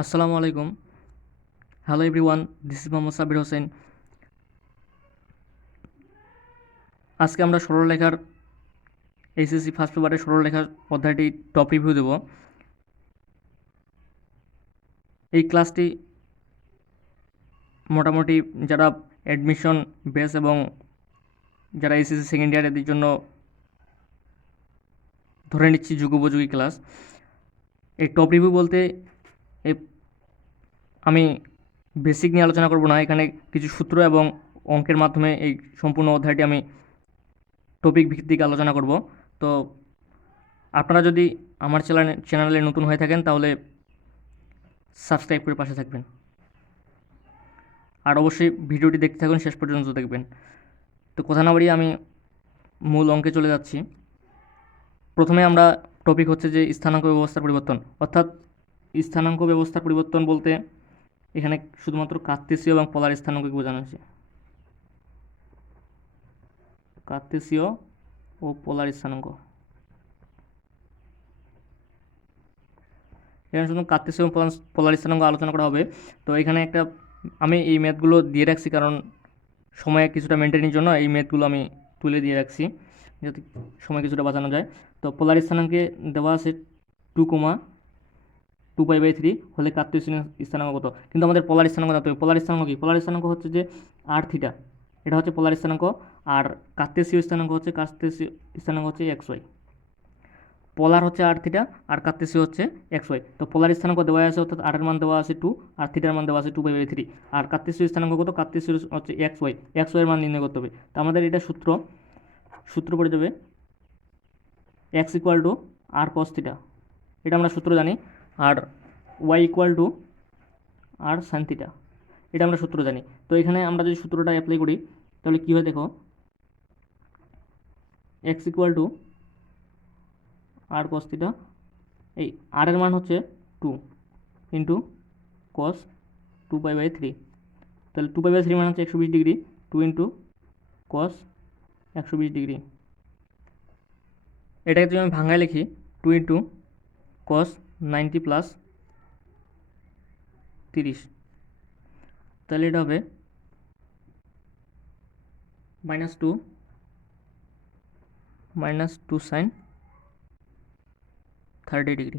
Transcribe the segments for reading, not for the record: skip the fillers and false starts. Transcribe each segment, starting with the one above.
আসসালামু আলাইকুম। Hello everyone, this is Mohammad Sabir Hossain. আজকে আমরা সরলরেখার এইচএসসি ফার্স্ট পেপারের সরলরেখার অধ্যায়টি টপ রিভিউ দেব। এই ক্লাসটি মোটামুটি যারা অ্যাডমিশন বেস এবং যারা এইচএসসি সেকেন্ড ইয়ার এদের জন্য ধরে নিচ্ছি যুগোপযোগী ক্লাস। এই টপ রিভিউ বলতে এই আমি বেসিক নিয়ে আলোচনা করব না, এখানে কিছু সূত্র এবং অঙ্কের মাধ্যমে এই সম্পূর্ণ অধ্যায়টি আমি টপিক ভিত্তিক আলোচনা করব। তো আপনারা যদি আমার চ্যানেলে নতুন হয়ে থাকেন তাহলে সাবস্ক্রাইব করে পাশে থাকবেন, আর অবশ্যই ভিডিওটি দেখতে থাকুন, শেষ পর্যন্ত দেখবেন। তো কথা না বাড়িয়ে আমি মূল অঙ্কে চলে যাচ্ছি। প্রথমে আমরা টপিক হচ্ছে যে স্থানাঙ্ক ব্যবস্থার পরিবর্তন, অর্থাৎ স্থানাঙ্ক ব্যবস্থার পরিবর্তন বলতে এখানে শুধুমাত্র কার্তেশীয় এবং পোলার স্থানাঙ্ককে বোঝানো হয়েছে। কার্তেশীয় ও পোলার স্থানাঙ্ক, এখানে শুধু কার্তেশীয় এবং পোলার স্থানাঙ্ক আলোচনা করা হবে। তো এখানে একটা আমি এই ম্যাথগুলো দিয়ে রাখছি, কারণ সময় কিছুটা মেনটেনের জন্য এই ম্যাথগুলো আমি তুলে দিয়ে রাখছি যাতে সময় কিছুটা বাঁচানো যায়। তো পোলার স্থানাঙ্কে দেওয়া আছে 2,2π/3 হলে কার্তেশীয় স্থানাঙ্ক কত, কিন্তু আমাদের পোলার স্থানাঙ্ক জানতে হবে। পোলার স্থানাঙ্ক কি? পোলার স্থানাঙ্ক হচ্ছে যে r থিটা, এটা হচ্ছে পোলার স্থানাঙ্ক। আর কার্তেশীয় স্থানাঙ্ক হচ্ছে xy। পোলার হচ্ছে r থিটা আর কার্তেশীয় হচ্ছে xy। তো পোলার স্থানাঙ্ক দেওয়া আছে, অর্থাৎ r এর মান দেওয়া আছে 2 আর থিটার মান দেওয়া আছে 2π/3। আর কার্তেশীয় স্থানাঙ্ক কত? কার্তেশীয় হচ্ছে xy এর মান নির্ণয় করতে হবে। তো আমাদের এটা সূত্র পড়ে যাবে x = r cos থিটা, এটা আমরা সূত্র জানি। আর y = r sin থিটা, এটা আমরা সূত্র জানি। তো এখানে আমরা যদি সূত্রটা অ্যাপ্লাই করি তাহলে কী হয় দেখো, x = r cos থিটা, এই r এর মান হচ্ছে 2 ইন্টু cos 2π/3, তাহলে 2π/3 মান হচ্ছে 120 ডিগ্রি, 2 ইন্টু cos 120 ডিগ্রি। এটাকে যদি আমি ভাঙায় লিখি 2 ইন্টু cos 90 + 30, তাহলে এটা হবে -2 sin 30 ডিগ্রি।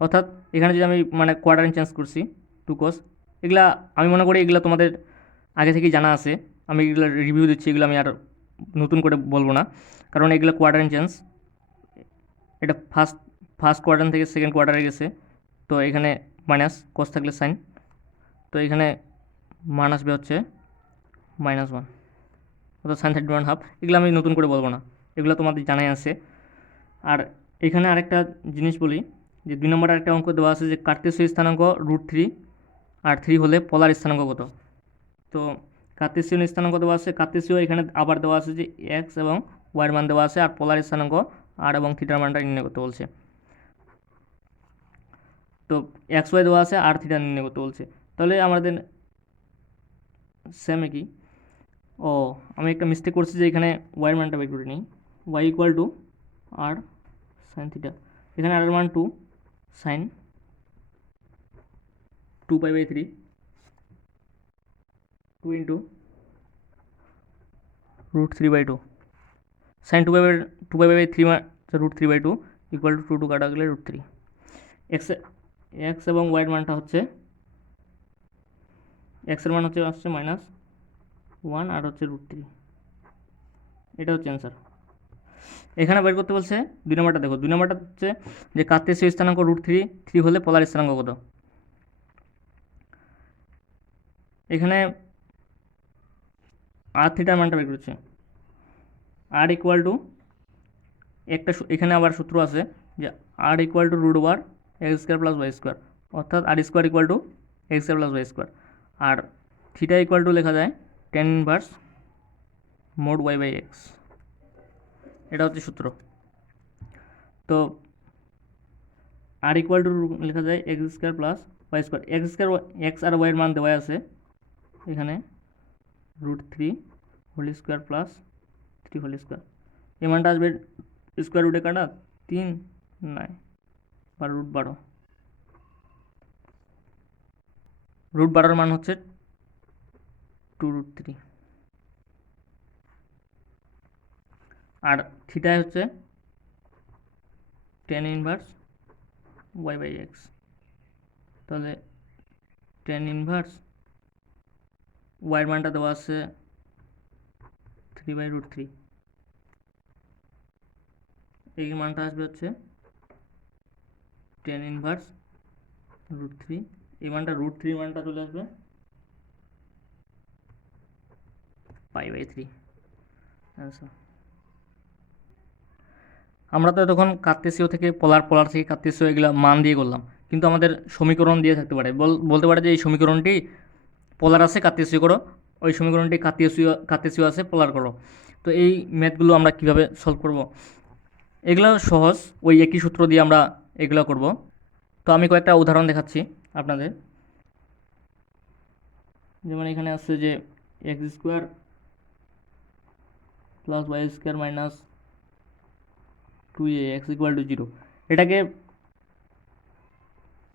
অর্থাৎ এখানে যদি আমি কোয়াড্রান্ট চেঞ্জ করছি 2 cos, এগুলা আমি মনে করি এগুলো তোমাদের আগে থেকেই জানা আছে, আমি এগুলো রিভিউ দিচ্ছি, এগুলো আমি আর নতুন করে বলবো না, কারণ এগুলো কোয়াড্রান্ট চেঞ্জ। এটা ফার্স্ট কোয়াড্রান্ট থেকে সেকেন্ড কোয়াড্রান্টে গেছে, তো এখানে মাইনাস cos থাকলে সাইন, তো এখানে মান আসবে হচ্ছে -1, অর্থাৎ sin 31/2। এগুলো আমি নতুন করে বলবো না, এগুলো তোমাদের জানাই আছে। আর এখানে আরেকটা জিনিস বলি যে 2 নম্বরে আরেকটা অঙ্ক দেওয়া আছে যে কার্তেশীয় স্থানাঙ্ক √3 আর 3 হলে পোলার স্থানাঙ্ক কত। তো কার্তেশীয় স্থানাঙ্ক দেওয়া আছে, কার্তেশীয় এখানে আবার দেওয়া আছে যে x এবং y এর মান দেওয়া আছে, আর পোলার স্থানাঙ্ক r এবং থিটার মানটা নির্ণয় করতে বলছে। তো xy দেওয়া আছে, আর থিটা নির্ণয় করতে বলছে, তাহলে আমাদের সেম একই। ও, আমি একটা মিস্টেক করছি যে এখানে y এর মানটা বের করে নিই। y = r sin থিটা, এখানে r এর মান 2 sin 2π/3, 2 ইন্টু √3/2, sin 2π/3 √3/2 = 2 কাটা গেলে √3। x এবং y এর মানটা হচ্ছে, x এর মান হচ্ছে -1 আর হচ্ছে √3, এটা হচ্ছে অ্যান্সার। এখানে বের করতে বলছে 2 নম্বরটা। দেখো 2 নম্বরটা হচ্ছে যে কার্তেশীয় স্থানাঙ্ক √3 হলে পোলার স্থানাঙ্ক কত। এখানে r থিটার মানটা বের করছে, r = একটা এখানে আবার সূত্র আছে যে r = √x² + y², অর্থাৎ r² = x² + y²। আর থিটা লেখা যায় tan ইনভার্স mod y/x, এটা হচ্ছে সূত্র। তো r = লেখা যায় x² + y², x আর y এর মান দেওয়া আছে এখানে √3² + 3², এই মানটা আসবে স্কোয়ার রুটে কাটা 3 নাই বা √12, √12 মান হচ্ছে 2√3, আর থিটায় হচ্ছে tan ইনভার্স y/x। তাহলে tan ইনভার্স ওয়াইয়ের মানটা দেওয়া আছে 3/√3, এই মানটা আসবে হচ্ছে tan ইনভার্স √3, এই মানটা √3 মানটা চলে আসবে π/3 অ্যান্সার। আমরা তো তখন কার্তেসীয় থেকে পোলার থেকে কার্তেসীয় এগুলো মান দিয়ে করলাম, কিন্তু আমাদের সমীকরণ দিয়ে থাকতে পারে, বলতে পারে যে এই সমীকরণটি পোলার আছে কার্তেসীয় করো, ওই সমীকরণটি কার্তেসীয় আছে পোলার করো। তো এই ম্যাথগুলো আমরা কিভাবে সলভ করব, এগুলো সহজ, ওই একই সূত্র দিয়ে আমরা এগুলো করব। তো আমি কয়েকটা উদাহরণ দেখাচ্ছি আপনাদের। যেমন এখানে আছে যে x² + y² - 2ax = 0,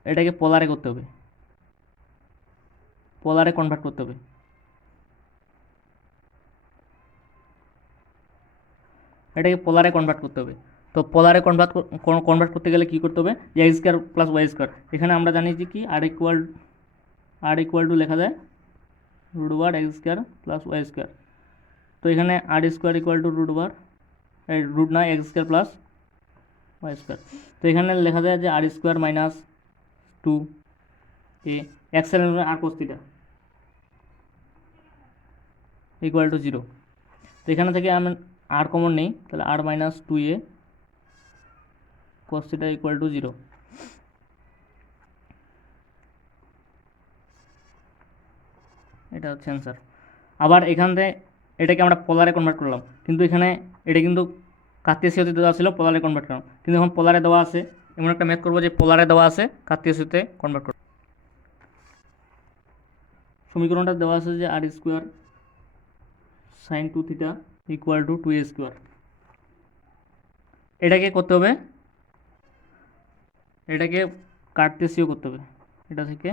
এটাকে পোলারে করতে হবে, পোলারে কনভার্ট করতে হবে। এটাকে পোলারে কনভার্ট করতে হবে। তো পোলারে কনভার্ট করতে গেলে কী করতে হবে, যে x² + y², এখানে আমরা জানি যে কি r ইকুয়াল টু লেখা যায় √x² + y²। তো এখানে r² = x² + y²। তো এখানে লেখা যায় যে r² - 2a x এর r cos θ = 0। তো এখানে থেকে আমি r কমন নেই, তাহলে r - 2a cos θ = 0। এটা হচ্ছে অ্যান্সার। আবার এখান থেকে এটাকে আমরা পোলারে কনভার্ট করলাম, কিন্তু এখানে এটা কিন্তু কার্তেসীয়তে দেওয়া ছিল, পোলারে কনভার্ট করলাম, কিন্তু এখন পোলারে দেওয়া আছে, এমন একটা ম্যাথ করবো যে পোলারে দেওয়া আছে কার্তেসীয়তে কনভার্ট করব। সমীকরণটা দেওয়া আছে যে r² sin 2θ = 2a²। এটাকে করতে হবে, এটাকে কার্তেসীয় করতে হবে, এটা থেকে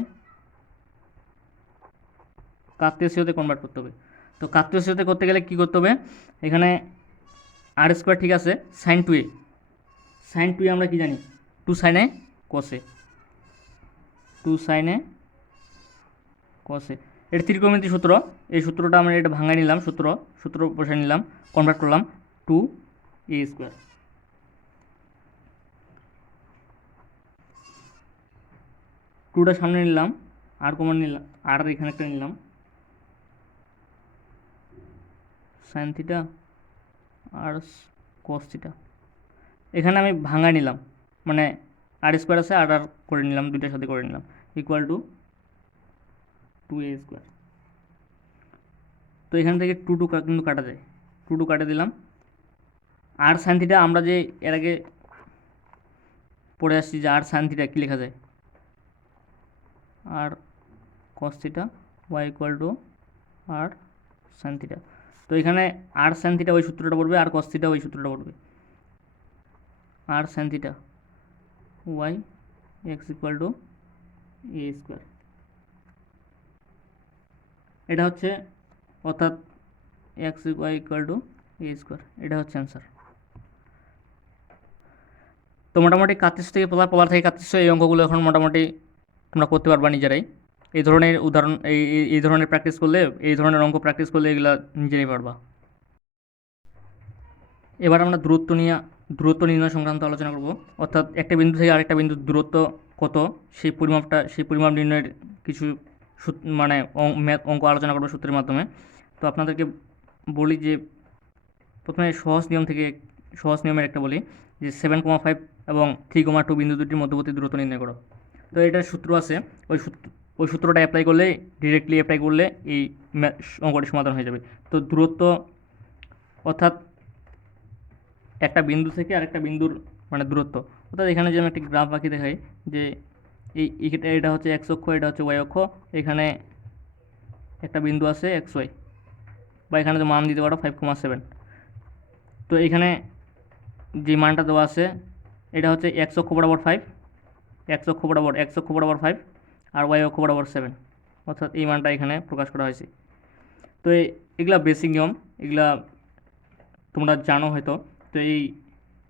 কার্তেসীয়তে কনভার্ট করতে হবে। তো কার্তেসীয়তে করতে গেলে কি করতে হবে, এখানে r² ঠিক আছে, sin 2a আমরা কি জানি, 2 sin a cos a, 2 sin a cos a, এটা ত্রিকোণমিতির সূত্র। এই সূত্রটা আমরা এটা ভাঙাই নিলাম, সূত্র বসে নিলাম, কনভার্ট করলাম 2a²। টুটা সামনে নিলাম, আর কমন নিলাম, আর এখানে একটা নিলাম sin θ আর cos θ। এখানে আমি ভাঙা নিলাম, মানে r² আছে, আর করে নিলাম, দুইটার সাথে করে নিলাম, = 2a²। তো এখান থেকে 2 কিন্তু কাটা যায়, 2 কাটে দিলাম। আর sin θ আমরা যে এর আগে পড়ে আসছি যে r sin θ কী লেখা যায়, r cos θ y = r sin θ। তো এখানে r sin θ ওই সূত্রটা পড়বে, আর cos θ ওই সূত্রটা পড়বে, r sin θ y x = a²। এটা হচ্ছে, অর্থাৎ x y = a², এটা হচ্ছে অ্যান্সার। তো মোটামুটি কার্তেসীয় থেকে পোলার থেকে কার্তেসীয় এই অঙ্কগুলো এখন মোটামুটি তোমরা করতে পারবা নিজেরাই। এই ধরনের উদাহরণ, এই ধরনের প্র্যাকটিস করলে, এই ধরনের অঙ্ক প্র্যাকটিস করলে এগুলো নিজেরাই পারবা। এবার আমরা দূরত্ব নির্ণয় সংক্রান্ত আলোচনা করব, অর্থাৎ একটা বিন্দু থেকে আরেকটা বিন্দুর দূরত্ব কত, সেই পরিমাপ নির্ণয়ের কিছু মানে অঙ্ক আলোচনা করবো সূত্রের মাধ্যমে। তো আপনাদেরকে বলি যে প্রথমে সহজ নিয়মের একটা বলি যে 7,5 এবং 3,2 বিন্দু দুটির মধ্যবর্তী দূরত্ব নির্ণয় করো। তো এটার সূত্র আছে, ওই সূত্রটা ডিরেক্টলি অ্যাপ্লাই করলে এই অঙ্কটি সমাধান হয়ে যাবে। তো দূরত্ব অর্থাৎ একটা বিন্দু থেকে আরেকটা বিন্দুর মানে দূরত্ব, অর্থাৎ এখানে যে আমি একটা গ্রাফ আঁকি দেখাই যে এটা হচ্ছে x অক্ষ, এটা হচ্ছে y অক্ষ, এখানে একটা বিন্দু আছে xy, বা এখানে যে মান দিতে পারো 5,7। তো এখানে যে মানটা দেওয়া আছে এটা হচ্ছে x অক্ষ বরাবর 5, x অক্ষ বরাবর 5, আর y অক্ষ বরাবর 7, অর্থাৎ এই মানটা এখানে প্রকাশ করা হয়েছে। তো এগুলা বেসিক নিয়ম, এগুলা তোমরা জানো হয়তো। তো এই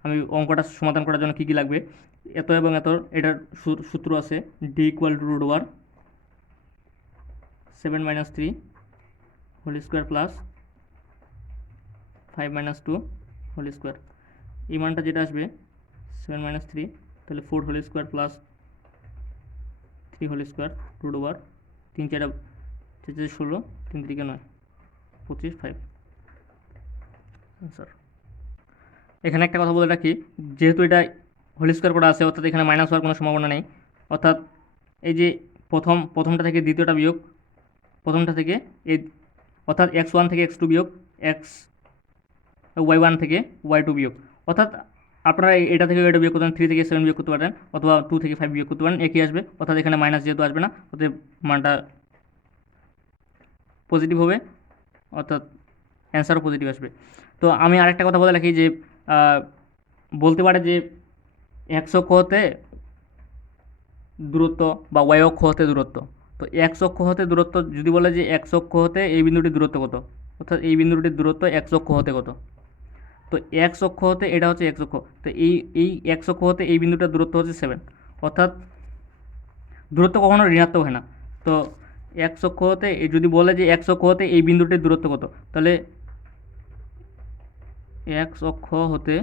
আমি অঙ্কটা সমাধান করার জন্য কী কী লাগবে, এত এবং এত, এটার সূত্র আছে D equal to root over 7 - 3 whole square plus 5 - 2 whole square. এই মানটা যেটা আসবে 7 - 3, তাহলে 4 whole square plus 3 whole square root over 3 4 16, 3 3 9 25 5 sir. এখানে একটা কথা বলে রাখি, যেহেতু এটা হোল স্কোয়ার করা আছে অর্থাৎ এখানে মাইনাস হওয়ার কোনো সম্ভাবনা নেই। অর্থাৎ এই যে প্রথমটা থেকে দ্বিতীয়টা বিয়োগ, প্রথমটা থেকে এই অর্থাৎ x1 থেকে x2 বিয়োগ y1 থেকে y2 বিয়োগ, অর্থাৎ আপনারা এটা থেকে এটা বিয়োগ করতে পারেন, 3 থেকে 7 বিয়োগ করতে পারেন, অথবা 2 থেকে 5 বিয়োগ করতে পারেন, একই আসবে। অর্থাৎ এখানে মাইনাস যেহেতু আসবে না, অতএব মানটা পজিটিভ হবে, অর্থাৎ অ্যান্সারও পজিটিভ আসবে। তো আমি আরেকটা কথা বলে রাখি যে বলতে পারে যে x অক্ষ হতে দূরত্ব বা y অক্ষ হতে দূরত্ব। তো x অক্ষ হতে দূরত্ব যদি বলে যে x অক্ষ হতে এই বিন্দুটির দূরত্ব কত, অর্থাৎ এই বিন্দুটির দূরত্ব x অক্ষ হতে কত, তো x অক্ষ হতে এটা হচ্ছে x অক্ষ, তো এই x অক্ষ হতে এই বিন্দুটার দূরত্ব হচ্ছে 7, অর্থাৎ দূরত্ব কখনো ঋণাত্মক হয় না। তো x অক্ষ হতে যদি বলে যে x অক্ষ হতে এই বিন্দুটির দূরত্ব কত, তাহলে x অক্ষ হতে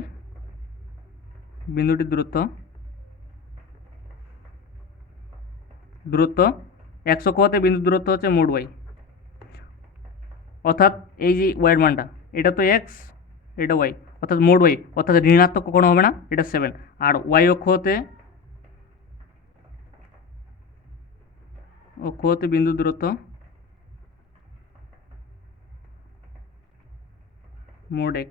বিন্দুটির দূরত্ব x অক্ষ হতে বিন্দুর দূরত্ব হচ্ছে মোট y, অর্থাৎ এই যে ওয়াইয়ের মানটা এটা তো x, এটা y, অর্থাৎ মোট y, অর্থাৎ ঋণাত্মক কখনো হবে না, এটা 7। আর y অক্ষ হতে বিন্দুর দূরত্ব মোট x।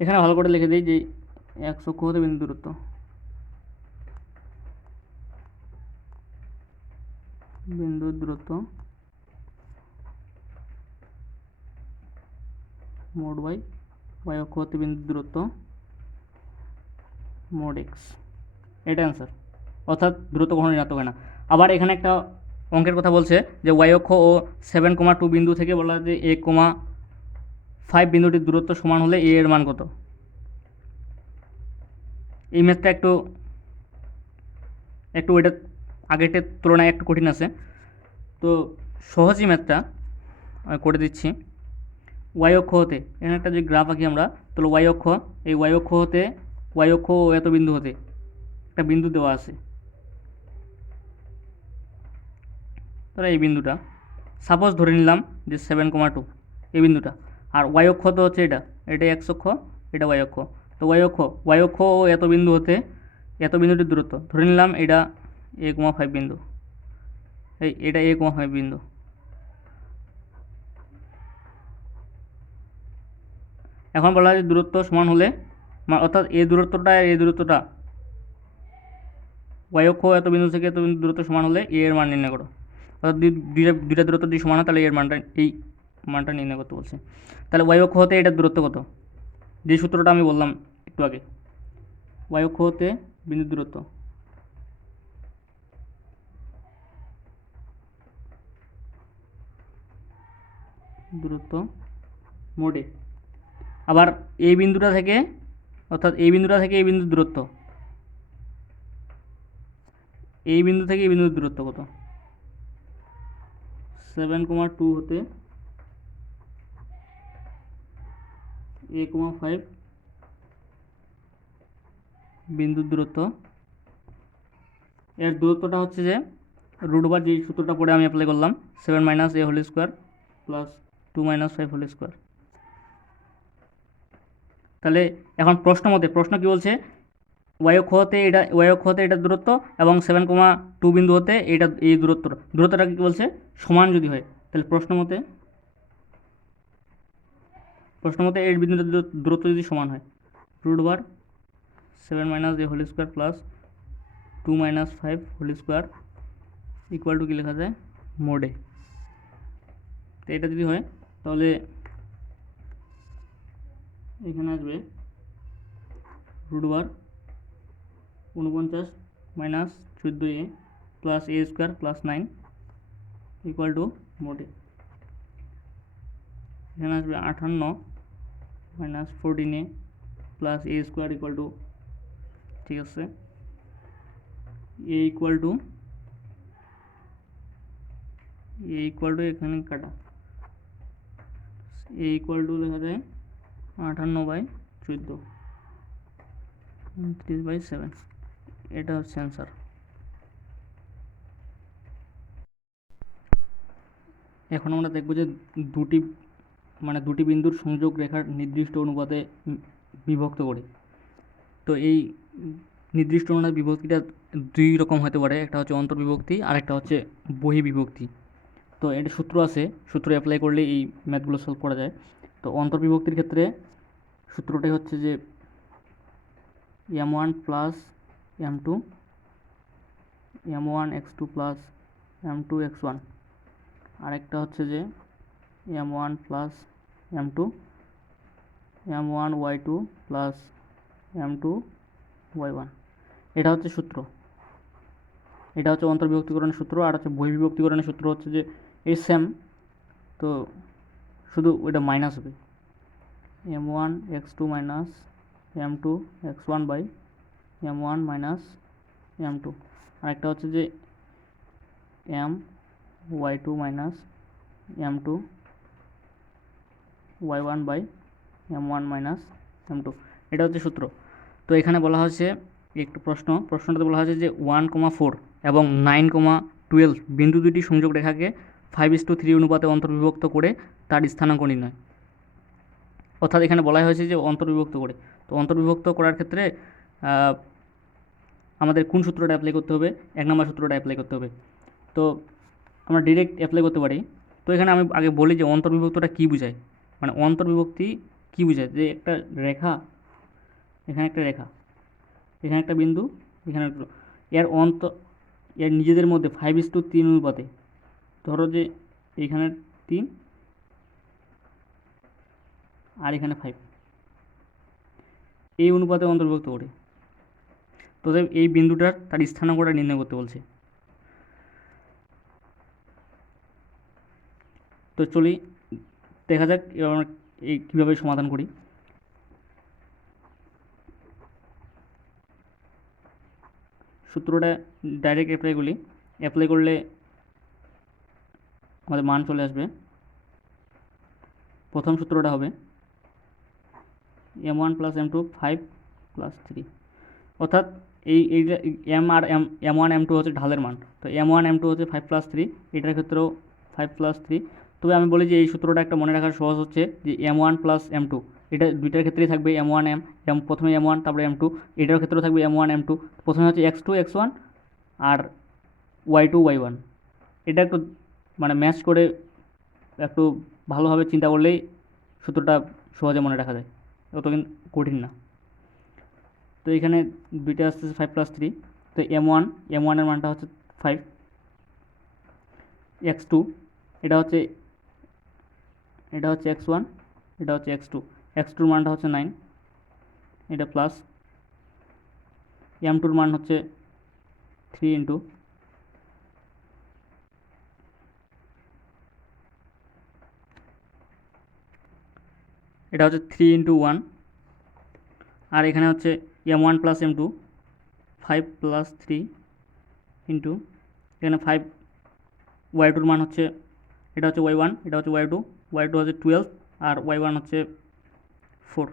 এখানে ভালো করে লিখে দিই যে x অক্ষ হতে বিন্দুর দূরত্ব মোট y, y অক্ষ হতে বিন্দুর দূরত্ব মোট x, এটা অ্যান্সার। অর্থাৎ দূরত্ব কখনো ঋণাত্মক হয় না। আবার এখানে একটা অঙ্কের কথা বলছে যে y অক্ষ ও 7,2 বিন্দু থেকে বলা যে 1,5 বিন্দুটির দূরত্ব সমান হলে a এর মান কত। এই ম্যাথটা একটু ওইটার আগেরটার তুলনায় একটু কঠিন আছে, তো সহজই ম্যাথটা আমি করে দিচ্ছি। y অক্ষ হতে এখানে একটা যে গ্রাফ আঁকি আমরা, তাহলে y অক্ষ, এই y অক্ষ হতে y অক্ষ ও এত বিন্দু হতে একটা বিন্দু দেওয়া আছে, তাহলে এই বিন্দুটা সাপোজ ধরে নিলাম যে 7,2 এই বিন্দুটা, আর y অক্ষ তো হচ্ছে এটা x অক্ষ, এটা y অক্ষ। তো y অক্ষ ও এত বিন্দু হতে এত বিন্দুটির দূরত্ব ধরে নিলাম এটা 1,5 বিন্দু, এটা 1,5 বিন্দু। এখন বলা হয় দূরত্ব সমান হলে, অর্থাৎ এই দূরত্বটা y অক্ষ এত বিন্দু থেকে এত বিন্দু দূরত্ব সমান হলে a এর মান নির্ণয় করো। অর্থাৎ দুইটা দূরত্ব যদি সমান হয় তাহলে এই মানটা নির্ণয় করতে বলছে। তাহলে y অক্ষ হতে এটার দূরত্ব কত, যে সূত্রটা আমি বললাম একটু আগে, y অক্ষ হতে বিন্দুর দূরত্ব মোডে। আবার এই বিন্দুটা থেকে, অর্থাৎ এই বিন্দুটা থেকে এই বিন্দুর দূরত্ব, এই বিন্দু থেকে এই বিন্দুর দূরত্ব কত, 7,2 হতে 1,5 বিন্দুর দূরত্ব, এর দূরত্বটা হচ্ছে যে রুট ওভার যে সূত্রটা পড়ে আমি অ্যাপ্লাই করলাম 7 - a whole square plus 2 - 5 whole square. তাহলে এখন প্রশ্ন কি বলছে, y অক্ষ হতে এটার দূরত্ব এবং 7,2 বিন্দু হতে এই দূরত্বটা কি বলছে সমান যদি হয়, তাহলে প্রশ্ন মতে এই বিন্দুটার দূরত্ব যদি সমান হয়, root over 7 - a whole square plus 2 - 5 whole square equal to কী লেখা যায় মোডে। তো এটা যদি হয় তাহলে এখানে আসবে root over 49 minus 14a plus a square plus 9 equal to মোটে এখানে আসবে 58 minus 14a plus a square equal to, ঠিক আছে, a ইকুয়াল টু এখানে কাটা a ইকুয়াল টু লেখা যায় 58/14 29/7, এটা হচ্ছে অ্যান্সার। এখন আমরা দেখব যে দুটি বিন্দুর সংযোগ রেখার নির্দিষ্ট অনুপাতে বিভক্ত করে। তো এই নির্দিষ্ট অনুপাতে বিভক্তিটা দুই রকম হতে পারে, একটা হচ্ছে অন্তর্বিভক্তি আর একটা হচ্ছে বহির্বিভক্তি। তো এটা সূত্র আছে, সূত্র অ্যাপ্লাই করলে এই ম্যাথগুলো সলভ করা যায়। তো অন্তর্বিভক্তির ক্ষেত্রে সূত্রটাই হচ্ছে যে m1 plus m2 m1 x2 plus m2 x1, আরেকটা হচ্ছে যে m1 plus m2 m1 y2 plus m2 y1। এটা হচ্ছে সূত্র, এটা হচ্ছে অন্তর্বিভক্তিকরণের সূত্র। আর হচ্ছে বহির্বিভক্তিকরণের সূত্র হচ্ছে যে এই সেম, তো শুধু ওইটা মাইনাস হবে, m1 x2 minus m2 x1 by m1 minus m2। আরেকটা হচ্ছে যে m y2 minus m2 y1 by m1 minus m2, এটা হচ্ছে সূত্র। তো এখানে বলা হয়েছে একটু প্রশ্নটাতে বলা হয়েছে যে 1,4 এবং 9,12 বিন্দু দুটি সংযোগ রেখাকে 5:3 অনুপাতে অন্তর্বিভক্ত করে তার স্থানাঙ্ক নির্ণয়। অর্থাৎ এখানে বলা হয়েছে যে অন্তর্বিভক্ত করে। তো অন্তর্বিভক্ত করার ক্ষেত্রে আমাদের কোন সূত্রটা অ্যাপ্লাই করতে হবে? 1 নম্বর সূত্রটা অ্যাপ্লাই করতে হবে। তো আমরা ডিরেক্ট অ্যাপ্লাই করতে পারি। তো এখানে আমি আগে বলি যে অন্তর্বিভক্তটা কী বোঝায়, মানে অন্তর্বিভক্তি কী বোঝায়, যে একটা রেখা, এখানে একটা রেখা, এখানে একটা বিন্দু, এখানে এর নিজেদের মধ্যে 5:3 অনুপাতে, ধরো যে এখানে 3 আর এখানে 5, এই অনুপাতে অন্তর্ভুক্ত করে। তো এই বিন্দুটার তার স্থানাঙ্কটা নির্ণয় করতে বলছে। তো চলি দেখা যাক আমরা এই কীভাবে সমাধান করি। সূত্রটা ডাইরেক্ট অ্যাপ্লাই করলে আমাদের মান চলে আসবে। প্রথম সূত্রটা হবে m1 প্লাস m2 5+3, অর্থাৎ এইটা m1 m2 হচ্ছে ঢালের মান। তো m1 m2 হচ্ছে 5+3, এটার ক্ষেত্রেও 5+3। তবে আমি বলি যে এই সূত্রটা একটা মনে রাখার সহজ হচ্ছে যে m1 প্লাস m2, এটা দুইটার ক্ষেত্রেই থাকবে m1 প্রথমে m1 তারপরে m2, এটার ক্ষেত্রেও থাকবে m1 m2। প্রথমে হচ্ছে x2 x1 আর y2 y1। এটা একটু মানে ম্যাচ করে একটু ভালোভাবে চিন্তা করলেই সূত্রটা সহজে মনে রাখা যায়, অত কিন্তু কঠিন না। তো এখানে দুইটা আসতেছে 5+3, তো m1 এর মানটা হচ্ছে 5, x2 এটা হচ্ছে x1, এটা হচ্ছে x2 মানটা হচ্ছে 9, এটা প্লাস m2 মান হচ্ছে 3 ইন্টু এটা হচ্ছে 3 ইন্টু 1, আর এখানে হচ্ছে m1 প্লাস m2 5+3 ইন্টু এখানে 5, y2 মান হচ্ছে, এটা হচ্ছে y1, এটা হচ্ছে y2 হচ্ছে 12 আর y1 হচ্ছে 4।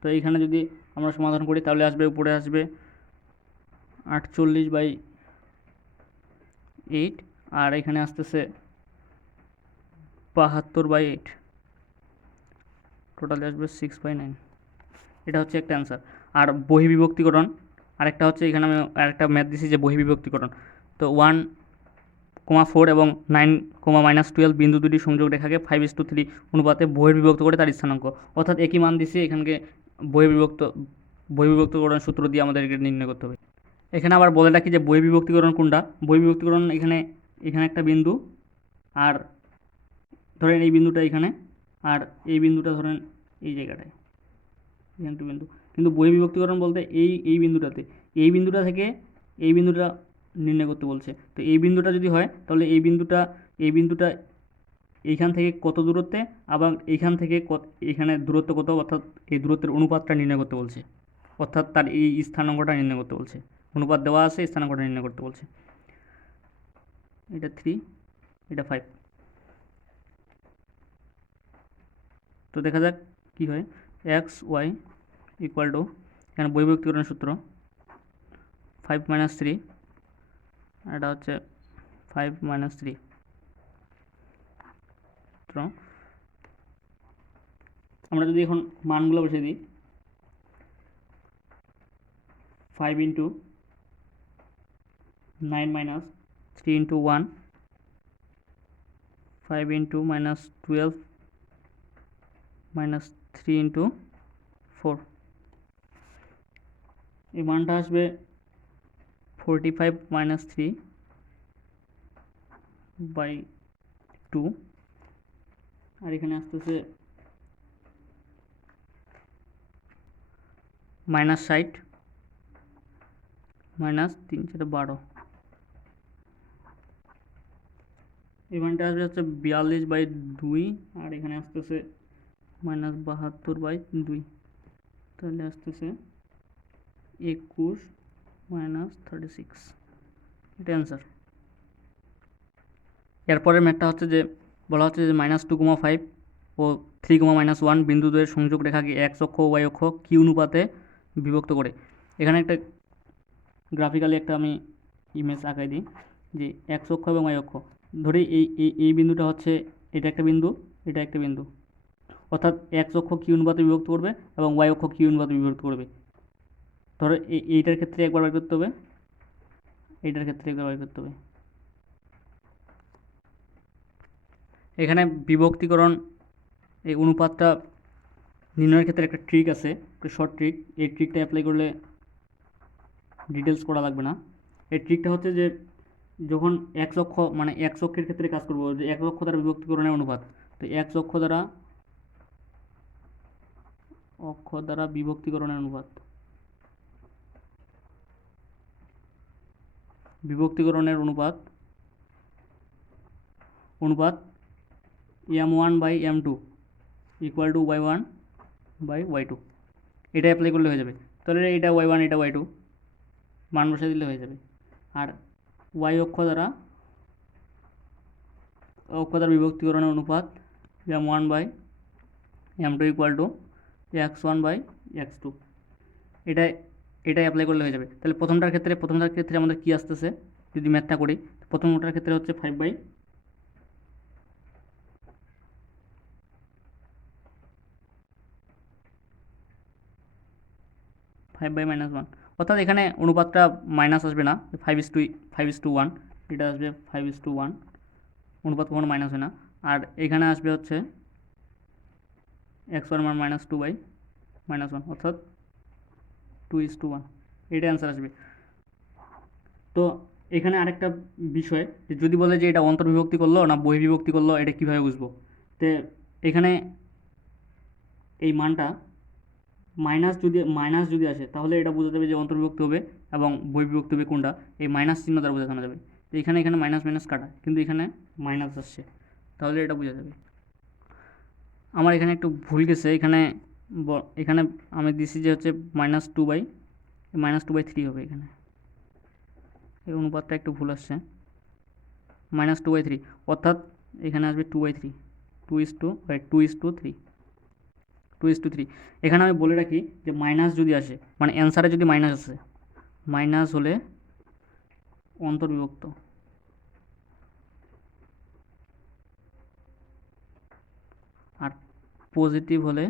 তো এইখানে যদি আমরা সমাধান করি তাহলে আসবে, উপরে আসবে 48/8 আর এখানে আসতেছে 72/8, টোটালি আসবে 6/9। এটা হচ্ছে একটা অ্যান্সার। আর বহির্বিভক্তিকরণ আরেকটা হচ্ছে, এখানে আমি আরেকটা ম্যাথ দিছি যে বহির্বিভক্তিকরণ। তো 1,4 এবং 9,-12 বিন্দু দুটি সংযোগ রেখাকে 5:3 অনুপাতে বহির্বিভক্ত করে তার স্থানাঙ্ক, অর্থাৎ একই মান দিছি, এখানকে বহির্বিভক্তিকরণ সূত্র দিয়ে আমাদেরকে নির্ণয় করতে হবে। এখানে আবার বলে রাখি যে বহির্বিভক্তিকরণ কোনটা। বহির্বিভক্তিকরণ এখানে একটা বিন্দু, আর ধরেন এই বিন্দুটা এখানে, আর এই বিন্দুটা ধরেন এই জায়গাটায়, এখানে একটা বিন্দু। কিন্তু বহির্বিভক্তিকরণ বলতে এই বিন্দুটাতে, এই বিন্দুটা থেকে এই বিন্দুটা নির্ণয় করতে বলছে। তো এই বিন্দুটা যদি হয় তাহলে এই বিন্দুটা এইখান থেকে কত দূরত্বে, আবার এইখান থেকে এখানে দূরত্ব কত, অর্থাৎ এই দূরত্বের অনুপাতটা নির্ণয় করতে বলছে, অর্থাৎ তার এই স্থানাঙ্কটা নির্ণয় করতে বলছে। অনুপাত দেওয়া আছে, স্থানাঙ্কটা নির্ণয় করতে বলছে। এটা 3, এটা 5। তো দেখা যাক কি হয়। এক্স ওয়াই ইকুয়াল টু, এখানে বৈভক্তিকরণের সূত্র 5 - 3, এটা হচ্ছে 5 - 3। তো আমরা যদি এখন মানগুলো বসিয়ে দিই, 5 × 9 - 3 × 1, 5 × -12 - 3 × 4, এই মানটা আসবে 45 - 3/2, আর এখানে আসতেছে -60 - 3 × 12, এই মানটা আসবে হচ্ছে 42/2, আর এখানে আসতেছে -72/2, তাহলে আসতেছে 21 - 36, এটা অ্যান্সার। এরপরের ম্যাথটা হচ্ছে যে বলা হচ্ছে যে -2,5 ও 3,-1 বিন্দুদ্বয়ের সংযোগ রেখাকে এক্স অক্ষ ও ওয়াই অক্ষ কি অনুপাতে বিভক্ত করে। এখানে একটা গ্রাফিক্যালি একটা আমি ইমেজ আঁকাই দিই, যে এক্স অক্ষ এবং ওয়াই অক্ষ ধরে এই বিন্দুটা হচ্ছে, এটা একটা বিন্দু, এটা একটা বিন্দু, অর্থাৎ এক্স অক্ষ কি অনুপাতে বিভক্ত করবে এবং ওয়াই অক্ষ কি অনুপাতে বিভক্ত করবে। ধরো এইটার ক্ষেত্রে একবার বের করতে হবে, এইটার ক্ষেত্রে একবার বের করতে হবে। এখানে বিভক্তিকরণ এই অনুপাতটা নির্ণয়ের ক্ষেত্রে একটা ট্রিক আছে, একটা শর্ট ট্রিক। এই ট্রিকটা অ্যাপ্লাই করলে ডিটেলস করা লাগবে না। এই ট্রিকটা হচ্ছে যে যখন এক্স অক্ষ মানে এক্স অক্ষের ক্ষেত্রে কাজ করবো, যে এক্স অক্ষ দ্বারা বিভক্তিকরণের অনুপাত, তো এক্স অক্ষ দ্বারা বিভক্তিকরণের অনুপাত, বিভক্তিকরণের অনুপাত m1/m2 ইকুয়াল টু y1/y2, এটা অ্যাপ্লাই করলে হয়ে যাবে। তাহলে এটা y1, এটা y2 মান বসে দিলে হয়ে যাবে। আর ওয়াই অক্ষ দ্বারা বিভক্তিকরণের অনুপাত m1/m2 ইকুয়াল টু x1/x2, এটা অ্যাপ্লাই করলে হয়ে যাবে। তাহলে প্রথমটার ক্ষেত্রে আমাদের কি আসতেছে যদি ম্যাথটা করি, প্রথমটার ক্ষেত্রে হচ্ছে 5/-1, অর্থাৎ এখানে অনুপাতটা মাইনাস আসবে না, 5:1, এটা আসবে 5:1, অনুপাত কখনো মাইনাস হয় না। আর এখানে আসবে হচ্ছে x1 মান -2/-1, অর্থাৎ 2:1, এটা অ্যান্সার আসবে। তো এখানে আরেকটা বিষয়, যদি বলে যে এটা অন্তর্বিভক্তি করলো না বহির্বিভক্তি করলো, এটা কীভাবে বুঝবো। তো এখানে এই মানটা মাইনাস যদি আসে তাহলে এটা বোঝা যাবে যে অন্তর্বিভক্তি হবে, এবং বহির্বিভক্তি হবে কোনটা, এই মাইনাস চিহ্ন দ্বারা বোঝানো যাবে। তো এখানে মাইনাস মাইনাস কাটা, কিন্তু এখানে মাইনাস আসছে, তাহলে এটা বোঝা যাবে। আমার এখানে একটু ভুল গেছে, এখানে আমি দিছি যে হচ্ছে -2/3 হবে, এখানে এই অনুপাতটা একটু ভুল আসছে, -2/3, অর্থাৎ এখানে আসবে 2/3, 2:3। এখানে আমি বলে রাখি যে মাইনাস যদি আসে, মানে অ্যান্সারে যদি মাইনাস আসে, মাইনাস হলে অন্তর্বিভক্ত, আর পজিটিভ হলে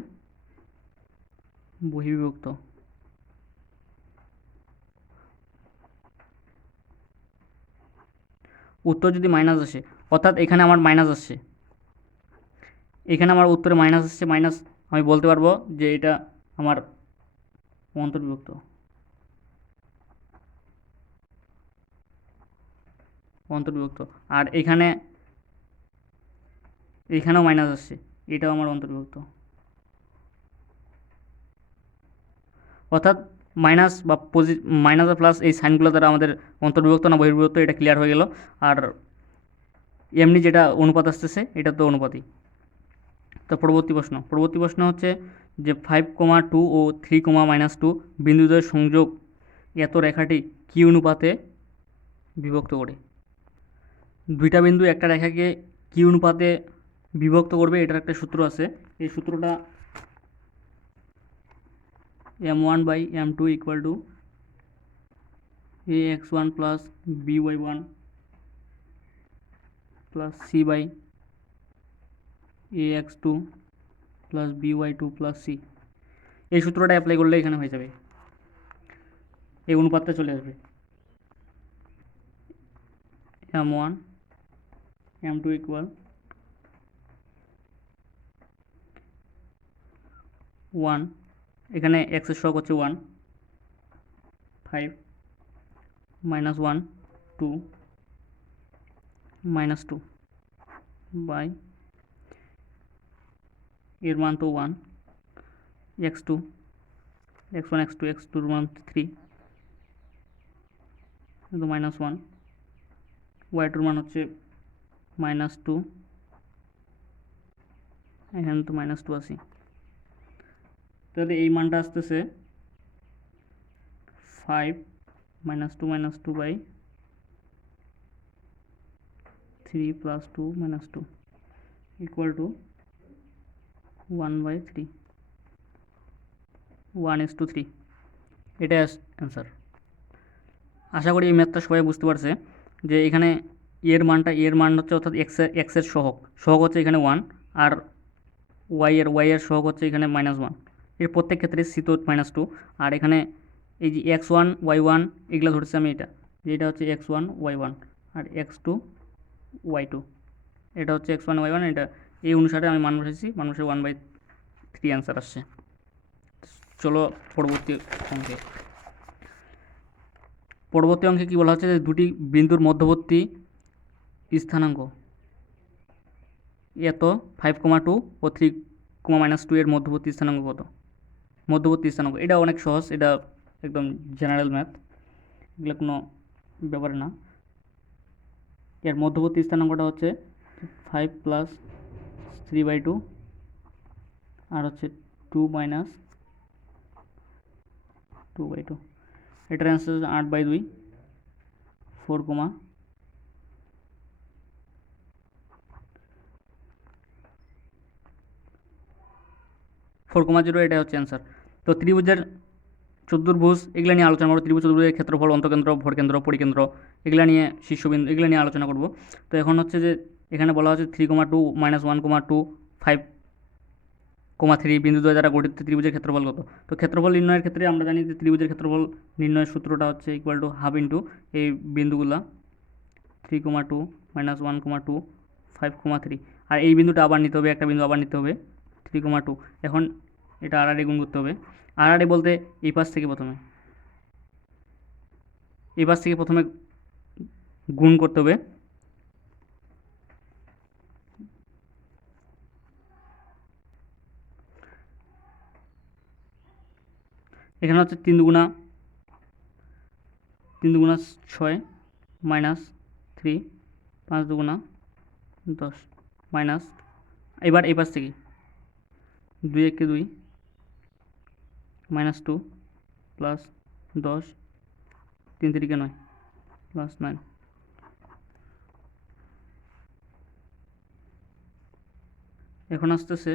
বহির্বিভক্ত। উত্তর যদি মাইনাস আসে, অর্থাৎ এখানে আমার মাইনাস আসছে, এখানে আমার উত্তরে মাইনাস আসছে, মাইনাস আমি বলতে পারবো যে এটা আমার অন্তর্বিভক্ত, আর এখানেও মাইনাস আসছে, এটাও আমার অন্তর্বিভক্ত। অর্থাৎ মাইনাস বা মাইনাস বা প্লাস এই সাইনগুলো দ্বারা আমাদের অন্তর্বিভক্ত না বহির্বিভক্ত এটা ক্লিয়ার হয়ে গেল। আর এমনি যেটা অনুপাত আসতেছে এটা তো অনুপাতই। তো পরবর্তী প্রশ্ন হচ্ছে যে 5,2 ও 3,-2 বিন্দুদ্বয়ের সংযোগ এত রেখাটি কী অনুপাতে বিভক্ত করে? দুইটা বিন্দু একটা রেখাকে কী অনুপাতে বিভক্ত করবে এটার একটা সূত্র আছে। এই সূত্রটা m1/m2 = ax1 + by1 + c/ax2 + by2 + c। এই সূত্রটা অ্যাপ্লাই করলে এখানে হয়ে যাবে, এই অনুপাতটা চলে আসবে। m1 m2 = 1, এখানে x এর সহগ হচ্ছে 1, 5 -1 2 -2 বাই এর মান তো 1, x2 x1 x2 x2 এর মান 3 কিন্তু -1, y2 এর মান হচ্ছে -2, এখানে তো -2 আছে। তাহলে এই মানটা আসতেছে 5 -2 -2 3 + 2 -2 = 1/3, 1:3। এটাই অ্যান্সার। আশা করি এই ম্যাথটা সবাই বুঝতে পারছে যে এখানে এর মান হচ্ছে অর্থাৎ এক্সের সহগ হচ্ছে এখানে 1, আর ওয়াইয়ের সহগ হচ্ছে এখানে -1। এর প্রত্যেক ক্ষেত্রে সি তো -2, আর এখানে এই যে x1 y1 এগুলো ধরছি আমি, এটা হচ্ছে x1 y1 আর x2 y2, এটা হচ্ছে x1 y1, এটা এই অনুসারে আমি মান বসেছি, মান বসে 1/3 অ্যান্সার আসছে। চলো পরবর্তী অঙ্কে কী বলা হচ্ছে যে দুটি বিন্দুর মধ্যবর্তী স্থানাঙ্ক এত 5,2 ও 3,-2 এর মধ্যবর্তী স্থানাঙ্ক কত? মধ্যবর্তী স্থানাঙ্ক এটা অনেক সহজ, এটা একদম জেনারেল ম্যাথ, এগুলো কোনো ব্যাপার না। এর মধ্যবর্তী স্থানাঙ্কটা হচ্ছে 5 + 3/2 আর হচ্ছে 2 - 2/2। এটার অ্যান্সার হচ্ছে 8/2 4, 4,0, এটা হচ্ছে অ্যান্সার। তো ত্রিভুজের চতুর্ভুজ এগুলো নিয়ে আলোচনা করবো। ত্রিভুজ চতুর্ভুজের ক্ষেত্রফল, অন্তকেন্দ্র, ভরকেন্দ্র, পরিকেন্দ্র, এগুলো নিয়ে শীর্ষবিন্দু, এগুলো নিয়ে আলোচনা করব। তো এখন হচ্ছে যে এখানে বলা হচ্ছে 3,2 -1, 2 5, 3 বিন্দুদ্বয় দ্বারা গঠিত ত্রিভুজের ক্ষেত্রফল কত? তো ক্ষেত্রফল নির্ণয়ের ক্ষেত্রে আমরা জানি যে ত্রিভুজের ক্ষেত্রফল নির্ণয়ের সূত্রটা হচ্ছে = 1/2 এই বিন্দুগুলা 3,2 -1, 2 5,3, আর এই বিন্দুটা আবার নিতে হবে, একটা বিন্দু আবার নিতে হবে 3,2। এখন এটা আর গুণ করতে হবে। আর বলতে এই পাশ থেকে প্রথমে গুণ করতে হবে। এখানে হচ্ছে 3 দুগুণা 6 -3 5 দুগুণা 10 মাইনাস, এবার এই পাশ থেকে 2 1 2 -2 প্লাস 10 3 3 9 প্লাস 9। এখন আসতেছে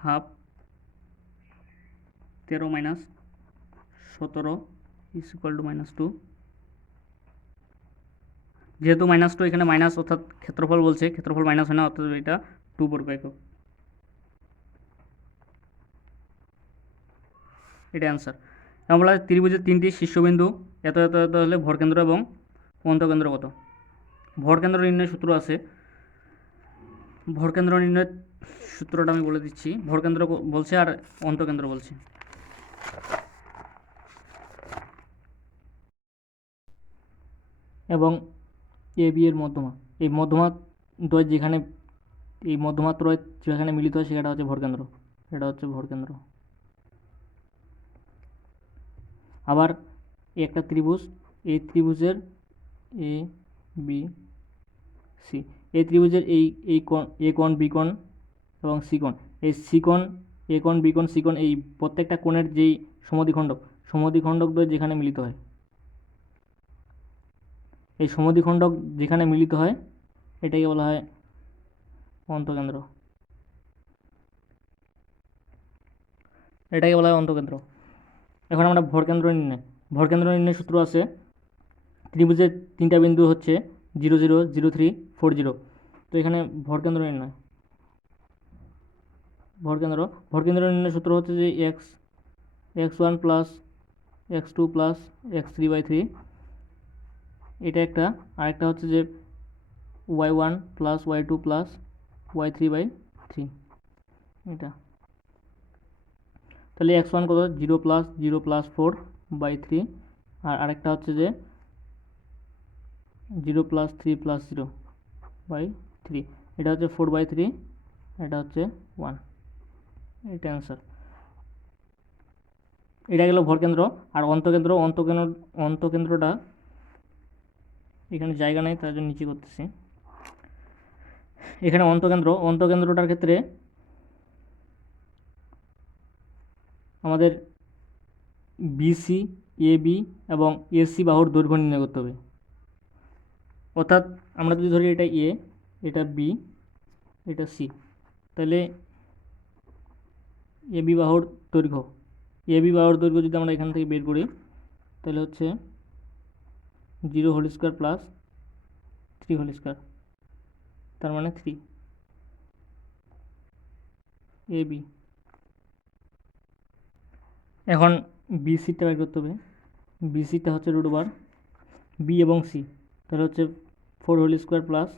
হাফ 13 - 17 = -2। যেহেতু -2 এখানে মাইনাস, অর্থাৎ ক্ষেত্রফল বলছে, ক্ষেত্রফল মাইনাস হয় না, অর্থাৎ এটা 2 বর্গ একক, এটা অ্যান্সার। এবং বলা হয় ত্রিভুজের 3টি শীর্ষবিন্দু এত এত এত হলে ভরকেন্দ্র এবং অন্তকেন্দ্র কত? ভরকেন্দ্র নির্ণয়ের সূত্র আছে, ভরকেন্দ্র নির্ণয়ের সূত্রটা আমি বলে দিচ্ছি। ভরকেন্দ্র বলছে আর অন্তকেন্দ্র বলছে। এবং এ বি এর মধ্যমা, এই মধ্যমা দ্বয় যেখানে মিলিত হয় সেটা হচ্ছে ভরকেন্দ্র, এটা হচ্ছে ভরকেন্দ্র। আবার একটা ত্রিভুজ, এই ত্রিভুজের এ বি সি, এই ত্রিভুজের এই কোণ, এ কোণ বি কোণ এবং সি কোণ, এই সি কোণ, এ কোণ বি কোণ সি কোণ, এই প্রত্যেকটা কোণের যেই সমদ্বিখণ্ডকদ্বয় যেখানে মিলিত হয়, এই সমদ্বিখণ্ডক যেখানে মিলিত হয় এটাকে বলা হয় অন্তকেন্দ্র। এটাকে বলা হয় অন্তকেন্দ্র। এখন আমরা ভরকেন্দ্র নির্ণয় সূত্র আছে, ত্রিভুজের তিনটা বিন্দু হচ্ছে 0 0 0 3 4 0। তো এখানে ভরকেন্দ্র নির্ণয় সূত্র হচ্ছে যে x1 plus x2 plus x3/3, এটা একটা। আরেকটা হচ্ছে যে y1 plus y2 plus y3/3, এটা। তাহলে x1 কত, 0 প্লাস 0 প্লাস 4/3, আর আরেকটা হচ্ছে যে 0 প্লাস 3 প্লাস 0/3, এটা হচ্ছে 4/3, এটা হচ্ছে 1, এটা অ্যান্সার। এটা গেল ভরকেন্দ্র। আর অন্তকেন্দ্রটা এখানে জায়গা নেই, তার জন্য নিচে করতেছি। এখানে অন্তকেন্দ্রটার ক্ষেত্রে আমাদের বিসি, এবি এবং এসি বাহুর দৈর্ঘ্য নির্ণয় করতে হবে। অর্থাৎ আমরা যদি ধরি এটা এ, এটা বি, এটা সি, তাহলে এবি বাহুর দৈর্ঘ্য যদি আমরা এখান থেকে বের করি, তাহলে হচ্ছে 0 whole square plus 3 whole square, তার মানে 3 এবি। এখন বিসিটা বের করতে হবে। বিসিটা হচ্ছে √, বি এবং সি, তাহলে হচ্ছে 4 whole square plus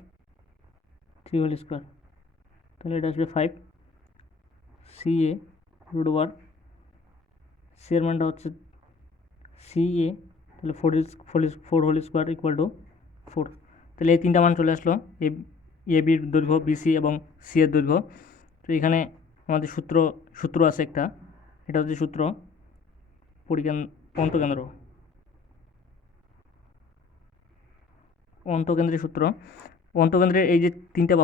3 whole square, তাহলে এটা আসবে 5। সি এ √, সি এর মানটা হচ্ছে সি এ, তাহলে 4 হোল স্কোয়ার ইকুয়াল টু 4। তাহলে এই তিনটা মান চলে আসলো, এ বির দৈর্ঘ্য, বিসি এবং সি এর দৈর্ঘ্য। তো এখানে আমাদের সূত্র আছে একটা, এটা হচ্ছে সূত্র অন্তকেন্দ্রের সূত্র। অন্তকেন্দ্রের এই যে তিনটা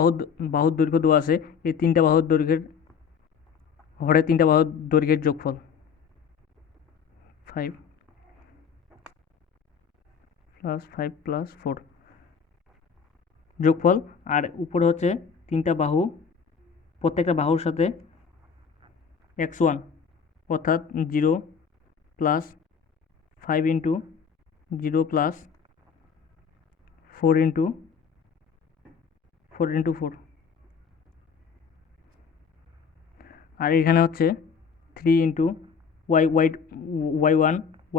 বাহুর দৈর্ঘ্য দেওয়া আছে, এই তিনটা বাহুর দৈর্ঘ্যের হরে তিনটা বাহুর দৈর্ঘ্যের যোগফল 5 প্লাস 5 প্লাস 4 যোগফল। আর উপরে হচ্ছে তিনটা বাহু, প্রত্যেকটা বাহুর সাথে x1 অর্থাৎ 0 প্লাস 5 ইন্টু 0 প্লাস 4 ইন্টু 4, আর এখানে হচ্ছে 3 into y1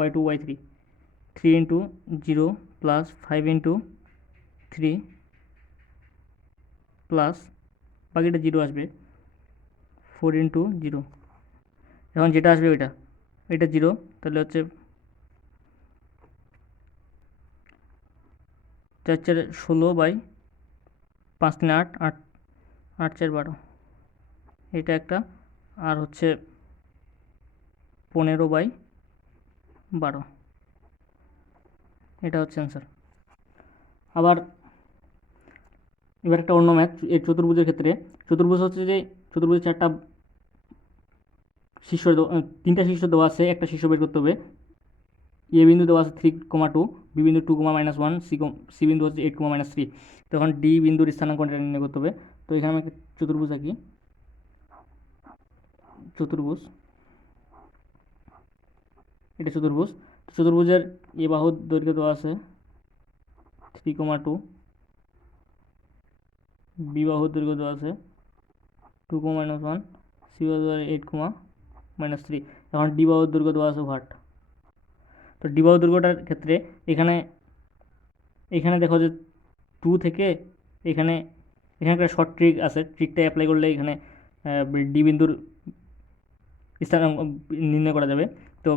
y2 y3, 3 into 0 plus 5 into 3 plus বাকিটা 0 আসবে 4 ইন্টু 0। এখন যেটা আসবে এটা 0, তাহলে হচ্ছে 4 4 16 বাই 5 3 8 8 8 4 12, এটা একটা। আর হচ্ছে 15/12, এটা হচ্ছে অ্যান্সার। আবার এবার একটা অন্য ম্যাথ, এই চতুর্ভুজের ক্ষেত্রে। চতুর্ভুজ হচ্ছে যে চতুর্ভুজের তিনটা শীর্ষ দেওয়া আছে, একটা শীর্ষ বের করতে হবে। এ বিন্দু দেওয়া আছে 3,2, বি বিন্দু 2,-1, সি বিন্দু হচ্ছে 8,-3। তখন ডি বিন্দুর স্থানাঙ্ক নির্ণয় করতে হবে। তো এখানে আমি একটা চতুর্ভুজ আঁকি। এটা চতুর্ভুজের এ বাহুর দৈর্ঘ্য দেওয়া আছে 3,2, বি বাহুর দৈর্ঘ্য দেওয়া আছে 2,-1, সি বাহুর দৈর্ঘ্য 8,-3। এখন ডি বাহুর দৈর্ঘ্য দেওয়া আছে হোয়াট। তো ডি বাহুর দৈর্ঘ্যটার ক্ষেত্রে এখানে দেখো যে 2 থেকে এখানে একটা শর্ট ট্রিক আছে, ট্রিকটা অ্যাপ্লাই করলে এখানে ডি বিন্দুর স্থান নির্ণয় করা যাবে। তো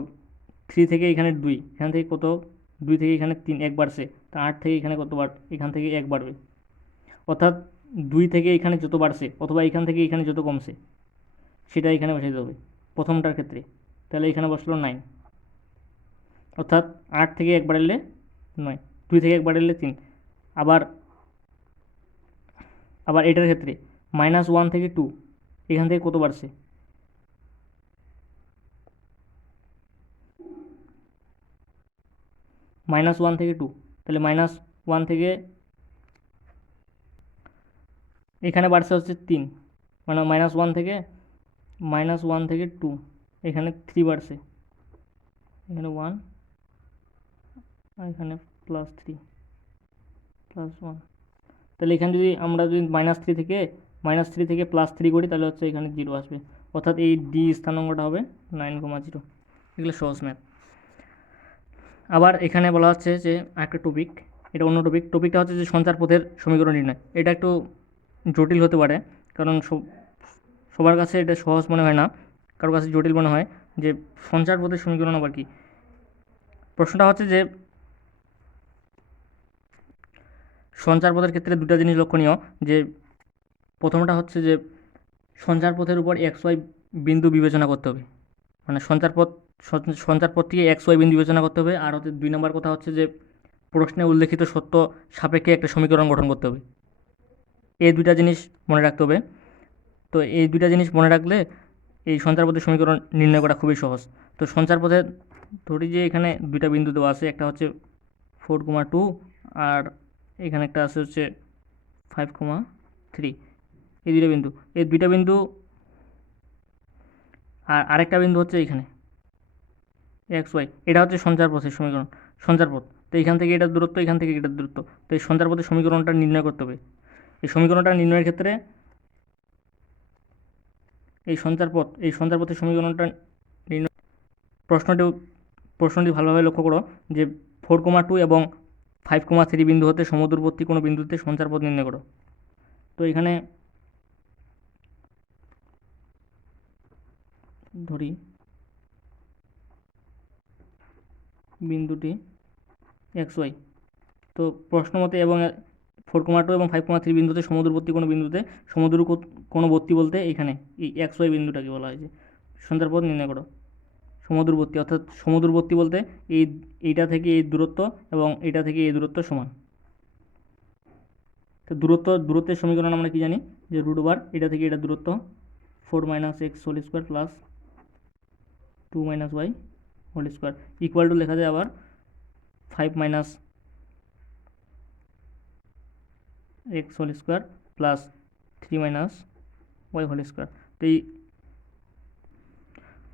3 থেকে এখানে 2, এখান থেকে কত, 2 থেকে এখানে 3 1 বাড়ছে, তা 8 থেকে এখানে কত এখান থেকে 1 বাড়বে। অর্থাৎ 2 থেকে এখানে যত বাড়ছে অথবা এখান থেকে এখানে যত কমছে সেটা এখানে বসাইতে হবে প্রথমটার ক্ষেত্রে। তাহলে এখানে বসলো 9। অর্থাৎ 8 থেকে 1 বাড়ালে 9, 2 থেকে 1 বাড়ালে 3। আবার আবার এটার ক্ষেত্রে -1 থেকে 2, এখান থেকে কত বাড়ছে? -1 থেকে 2, তাহলে -1 থেকে এখানে বাড়ছে হচ্ছে 3, মানে -1 থেকে 2, এখানে 3 বাড়ছে, এখানে 1 আর এখানে +3 +1। তাহলে এখানে যদি আমরা যদি -3 থেকে +3 করি তাহলে হচ্ছে এখানে 0 আসবে, অর্থাৎ এই ডি স্থানাঙ্কটা হবে 9,0। এগুলো সহজ ম্যাথ। আবার এখানে বলা হচ্ছে যে একটা টপিক, এটা অন্য টপিকটা হচ্ছে যে সঞ্চার পথের সমীকরণ নির্ণয়। এটা একটু জটিল হতে পারে, কারণ সবার কাছে এটা সহজ মনে হয় না, কারোর কাছে জটিল মনে হয় যে সঞ্চার পথের সমীকরণ আবার কি। প্রশ্নটা হচ্ছে যে সঞ্চার পথের ক্ষেত্রে দুটো জিনিস লক্ষণীয়, যে প্রথমটা হচ্ছে যে সঞ্চার পথের উপর XY বিন্দু বিবেচনা করতে হবে, মানে সঞ্চার পথ থেকে XY বিন্দু বিবেচনা করতে হবে। আর হচ্ছে 2 নম্বর কথা হচ্ছে যে প্রশ্নে উল্লেখিত সত্য সাপেক্ষে একটা সমীকরণ গঠন করতে হবে। এই দুইটা জিনিস মনে রাখতে হবে। তো এই দুইটা জিনিস মনে রাখলে এই সঞ্চার পথের সমীকরণ নির্ণয় করা খুবই সহজ। তো সঞ্চার পথে ধরি যে এখানে দুইটা বিন্দু দেওয়া আছে, একটা হচ্ছে 4,2 আর এখানে একটা আছে হচ্ছে 5,3। এই দুইটা বিন্দু আর আরেকটা বিন্দু হচ্ছে এখানে XY। এটা হচ্ছে সঞ্চার পথের সমীকরণ, সঞ্চার পথ। তো এখান থেকে এটার দূরত্ব, এখান থেকে এটার দূরত্ব। তো এই সঞ্চার পথের সমীকরণটা নির্ণয় করতে হবে। এই সমীকরণটা নির্ণয়ের ক্ষেত্রে এই সঞ্চার পথের সমীকরণটা নির্ণয়, প্রশ্নটি ভালোভাবে লক্ষ্য করো যে 4,2 এবং 5,3 বিন্দু হতে সমদূরবর্তী কোনো বিন্দুতে সঞ্চার পথ নির্ণয় করো। তো এখানে ধরি বিন্দুটি XY। তো প্রশ্ন মতে এবং 4,2 এবং 5,3 বিন্দুতে সমদূরবর্তী কোনো বিন্দুতে, সমদূর কোনো বর্তী বলতে এখানে এই XY বিন্দুটাকে বলা হয় যে সঞ্চার পথ নির্ণয় করো। সমদূরবর্তী, অর্থাৎ সমদূরবর্তী বলতে এইটা থেকে এই দূরত্ব এবং এটা থেকে এই দূরত্ব সমান। তো দূরত্বের সমীকরণ আমরা কি জানি যে √, এটা থেকে এটা দূরত্ব 4 - x² plus 2 - y² equal to লেখা যায় আবার 5 - x² প্লাস 3 - y²। তো এই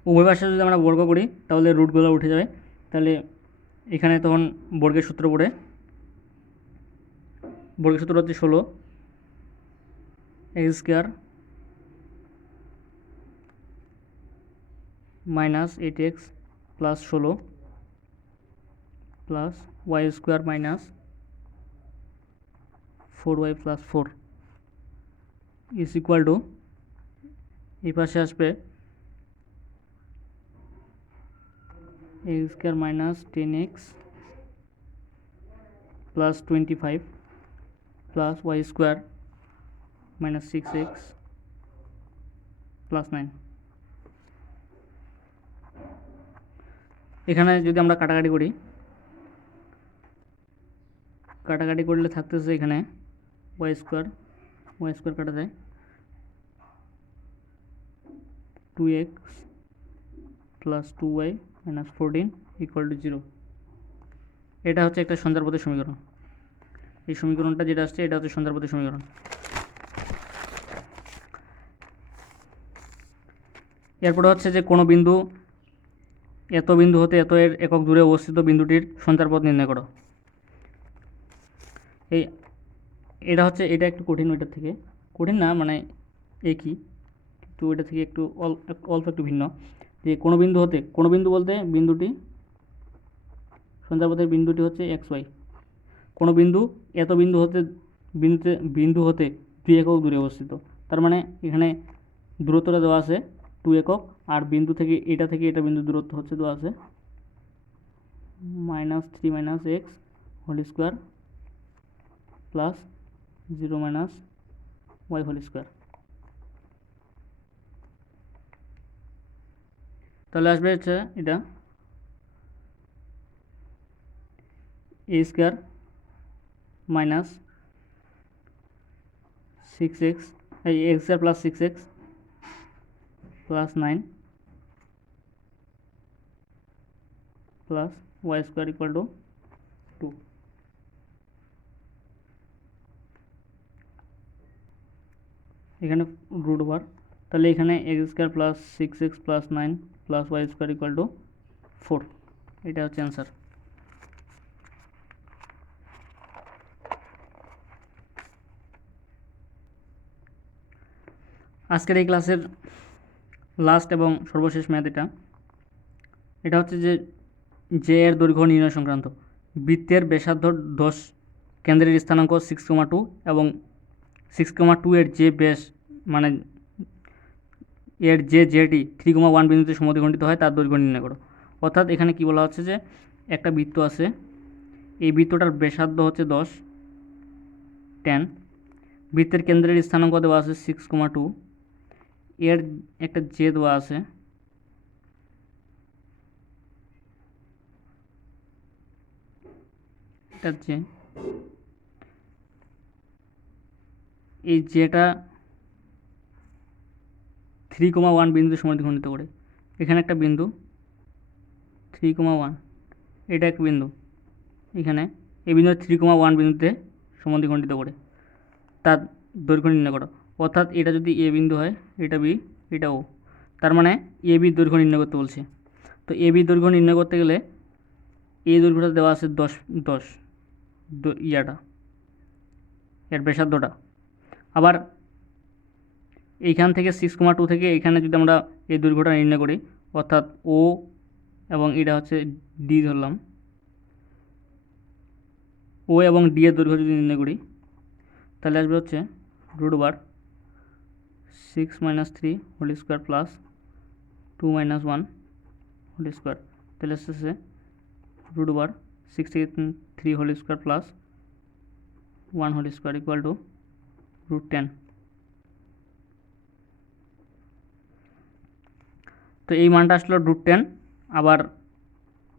উভয় পাশে যদি আমরা বর্গ করি তাহলে রুটগুলো উঠে যাবে। তাহলে এখানে তখন বর্গের সূত্র পড়ে, বর্গের সূত্র হচ্ছে 16 x² - 8x plus 16 plus y² minus 4y plus 4 is equal to, এই পাশে আসবে x² minus 10x plus 25 plus y² minus 6x plus 9। এখানে যদি আমরা কাটাকাটি করি, কাটাকাটি করলে থাকতেছে এখানে y² কাটা যায় 2x plus 2y minus 14 equal to 0। এটা হচ্ছে একটা সঞ্চার পথের সমীকরণ। এই সমীকরণটা যেটা আসছে এটা হচ্ছে সঞ্চার পথের সমীকরণ। এরপরে হচ্ছে যে কোনো বিন্দু এত বিন্দু হতে এত এর একক দূরে অবস্থিত বিন্দুটির সঞ্চার পথ নির্ণয় করো। এটা হচ্ছে, এটা একটু কঠিন, ওইটার থেকে কঠিন না, মানে একই, কিন্তু ওইটা থেকে একটু অল্প একটু ভিন্ন। যে কোনো বিন্দু হতে, কোনো বিন্দু বলতে বিন্দুটি, সঞ্চারপথের বিন্দুটি হচ্ছে XY। কোনো বিন্দু এত বিন্দু হতে 2 একক দূরে অবস্থিত। তার মানে এখানে দূরত্বটা দেওয়া আছে 2 একক, আর বিন্দু থেকে এটা বিন্দু দূরত্ব হচ্ছে দেওয়া আছে -3 - x² প্লাস 0 - y²। তাহলে আসবে হচ্ছে এটা এ স্কোয়ার মাইনাস 6x এই x square plus 6x plus 9 plus y square equal to 2। এখানে রুট ওভার, তাহলে এখানে x square plus 6x plus 9 plus y square equal to 4, এটা হচ্ছে অ্যান্সার। আজকের এই ক্লাসের লাস্ট এবং সর্বশেষ ম্যাথ এটা হচ্ছে যে এর দৈর্ঘ্য নির্ণয় সংক্রান্ত। বৃত্তের ব্যাসার্ধ 10, কেন্দ্রের স্থানাঙ্ক 6,2 এবং 6,2 এর যে ব্যাস মানে এর যে জেটি 3,1 বিন্দুতে সমদ্বিখণ্ডিত হয় তার দৈর্ঘ্য নির্ণয় করো। অর্থাৎ এখানে কি বলা হচ্ছে যে একটা বৃত্ত আছে, এই বৃত্তটার ব্যাসার্ধ হচ্ছে 10 10, বৃত্তের কেন্দ্রের স্থানাঙ্ক দেওয়া আছে 6,2, এর একটা জে দেওয়া আছে, এটা জে, এই জেটা 3,1 বিন্দুতে সমদ্বিখণ্ডিত করে। এখানে একটা বিন্দু 3,1, এটা এক বিন্দু, এখানে এই বিন্দু 3,1 বিন্দুতে সমদ্বিখণ্ডিত করে তার দৈর্ঘ্য নির্ণয় করো। অর্থাৎ এটা যদি এ বিন্দু হয়, এটা বি, এটা ও, তার মানে এ বির দৈর্ঘ্য নির্ণয় করতে বলছে। তো এ বির দৈর্ঘ্য নির্ণয় করতে গেলে এই দৈর্ঘ্যটা দেওয়া আছে 10 ইয়াটা, এর ব্যাসার্ধটা। আবার এইখান থেকে 6,2 থেকে এখানে যদি আমরা এই দৈর্ঘ্যটা নির্ণয় করি, অর্থাৎ ও এবং এটা হচ্ছে ডি ধরলাম, ও এবং ডি এর দৈর্ঘ্য যদি নির্ণয় করি তাহলে আসবে হচ্ছে root over 6 - 3 whole square plus 2 - 1 whole square, তাহলে আসছে রুট ওভার 6 থেকে 3 whole square plus 1 whole square equal to root 10। তো এই মানটা আসলো রুট 10, আবার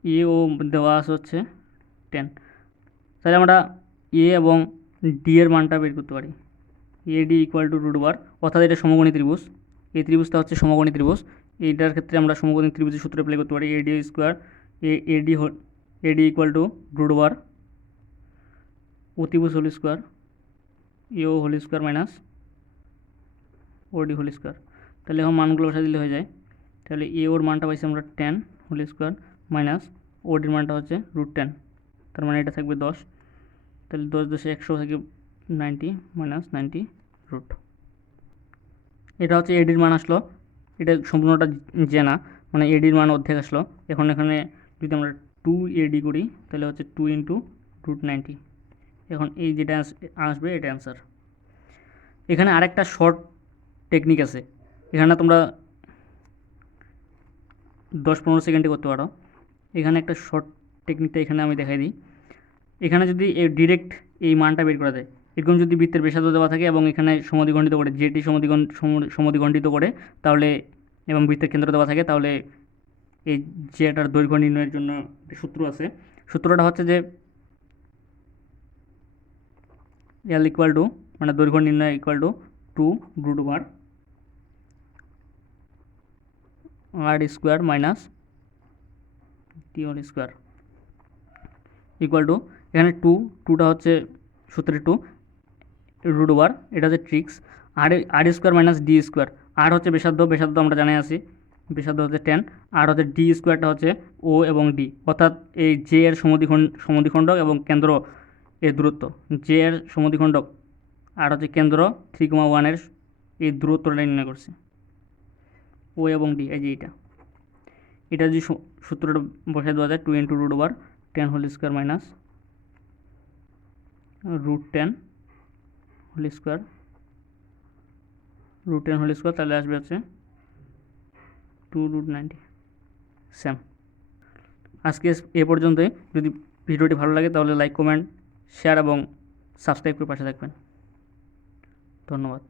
এ ও দেওয়া আছে হচ্ছে 10, তাহলে আমরা এ এবং ডি এর মানটা বের করতে পারি। A D equal to root over, অর্থাৎ এটা সমকোণী ত্রিভুজ, এই ত্রিভুজটা হচ্ছে সমকোণী ত্রিভুজ, এইটার ক্ষেত্রে আমরা সমকোণী ত্রিভুজের সূত্র অ্যাপ্লাই করতে পারি। AD square AD equal to root over অতিভুজ whole square AO whole square minus OD whole square. তাহলে এখন মানগুলো বসা দিলে হয়ে যায়। তাহলে এ ওর মানটা পাইছি আমরা 10 হোল স্কোয়ার মাইনাস ওডির মানটা হচ্ছে রুট 10, তার মানে এটা থাকবে 10, তাহলে 10 10 100 থেকে 90 মাইনাস 90 রুট। এটা হচ্ছে এডির মান আসলো, এটা সম্পূর্ণটা জেনা, মানে এডির মান অর্ধেক আসলো। এখন এখানে যদি আমরা 2 এডি করি তাহলে হচ্ছে 2 × রুট 90। এখন এই যেটা আসবে এটা অ্যান্সার। এখানে আরেকটা শর্ট টেকনিক আছে, এখানে তোমরা 10-15 সেকেন্ডে করতে পারো। এখানে একটা শর্ট টেকনিকটা এখানে আমি দেখাই দিই। এখানে যদি ডিরেক্ট এই মানটা বের করা যায়, এরকম যদি বৃত্তের ব্যাসার্ধ দেওয়া থাকে এবং এখানে সমদ্বিখণ্ডিত করে যেটি সমদ্বিখণ্ডিত করে তাহলে, এবং বৃত্তের কেন্দ্র দেওয়া থাকে, তাহলে এই যেটার দৈর্ঘ্য নির্ণয়ের জন্য সূত্র আছে। সূত্রটা হচ্ছে যে এল ইকুয়াল টু, মানে দৈর্ঘ্য নির্ণয় equal to 2 root over R square minus T whole square equal to, এখানে টুটা হচ্ছে সূত্রে 2 রুট ওভার, এটা হচ্ছে ট্রিক্স, আর স্কোয়ার মাইনাস ডি স্কোয়ার। আর হচ্ছে ব্যাসার্ধ আমরা জানাই আছি, ব্যাসার্ধ হচ্ছে 10, আর হচ্ছে ডি স্কোয়ারটা হচ্ছে ও এবং ডি, অর্থাৎ এই জে এর সমদ্বিখণ্ডক এবং কেন্দ্র এর দূরত্ব, জে এর সমদ্বিখণ্ডক আর হচ্ছে কেন্দ্র 3,1 এর এই দূরত্বটা নির্ণয় করছে, ও এবং ডি। এই যে এটা যদি সূত্রটা বসায় দেওয়া যায় 2 × root over 10 whole square minus root 10 whole square তাহলে আসবে হচ্ছে 2 রুট 90 সেম। আজকে এ পর্যন্তই। যদি ভিডিওটি ভালো লাগে তাহলে লাইক, কমেন্ট, শেয়ার এবং সাবস্ক্রাইব করে পাশে থাকবেন। ধন্যবাদ।